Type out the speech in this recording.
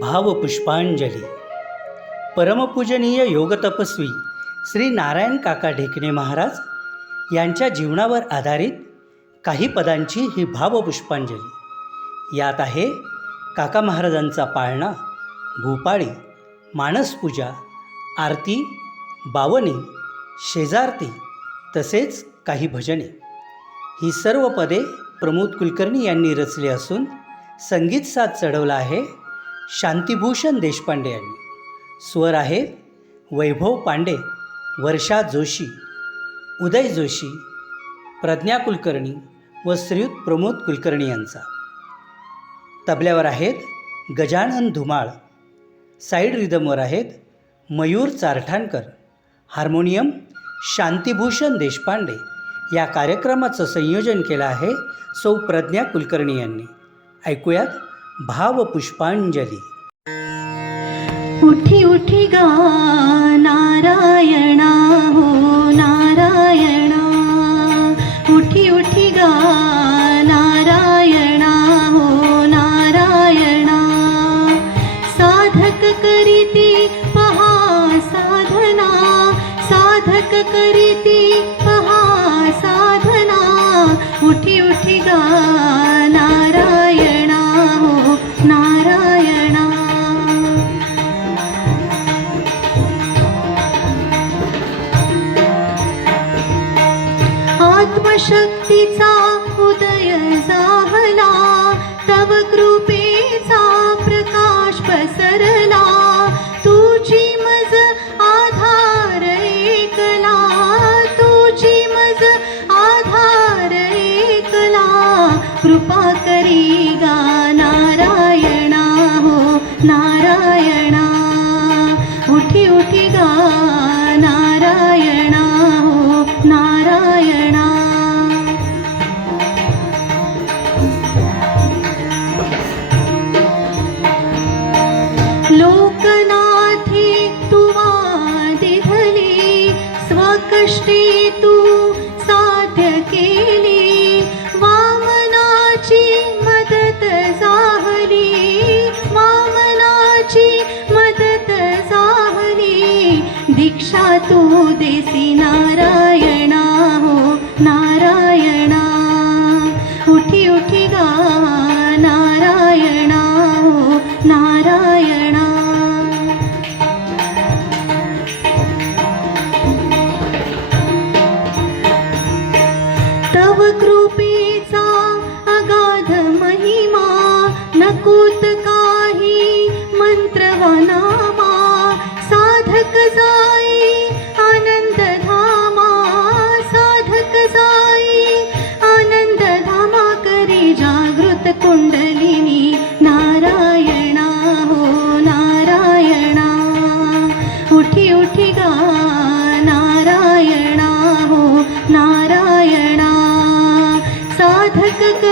भावपुष्पांजली. परमपूजनीय योगतपस्वी श्री नारायण काका ढेकणे महाराज यांच्या जीवनावर आधारित काही पदांची ही भावपुष्पांजली. यात आहे काका महाराजांचा पाळणा भूपाळी मानसपूजा आरती बावनी शेजारती तसेच काही भजने. ही सर्व पदे प्रमोद कुलकर्णी यांनी रचली असून संगीत साथ चढवला आहे शांतिभूषण देशपांडे यांनी. स्वर आहेत वैभव पांडे वर्षा जोशी उदय जोशी प्रज्ञा कुलकर्णी व श्रीयुत प्रमोद कुलकर्णी यांचा. तबल्यावर आहेत गजानन धुमाळ साईड रिदमवर आहेत मयूर चारठाणकर हार्मोनियम शांतिभूषण देशपांडे. या कार्यक्रमाचं संयोजन केलं आहे सौ प्रज्ञा कुलकर्णी यांनी. ऐकूयात भावपुष्पांजली. उठी उठी गा नारायणा हो नारायणा. उठी उठी गा नारायणा हो नारायणा. साधक करीती पहा साधना. साधक करीती पहा साधना. उठी उठी गा शक्तीचा उदय झाला तव कृपेचा प्रकाश पसरला. तुझी मज आधार एकला तुझी मज आधार एकला. कृपा करी गा नारायणा हो नारायणा. उठी उठी गा नारायणा हो नारायणा. दीक्षा तू देसी नारायणा हो नारायणा. उठी उठी गा नारायणा हो नारायणा. तव कृपेचा अगाध महिमा नकुत नारायणा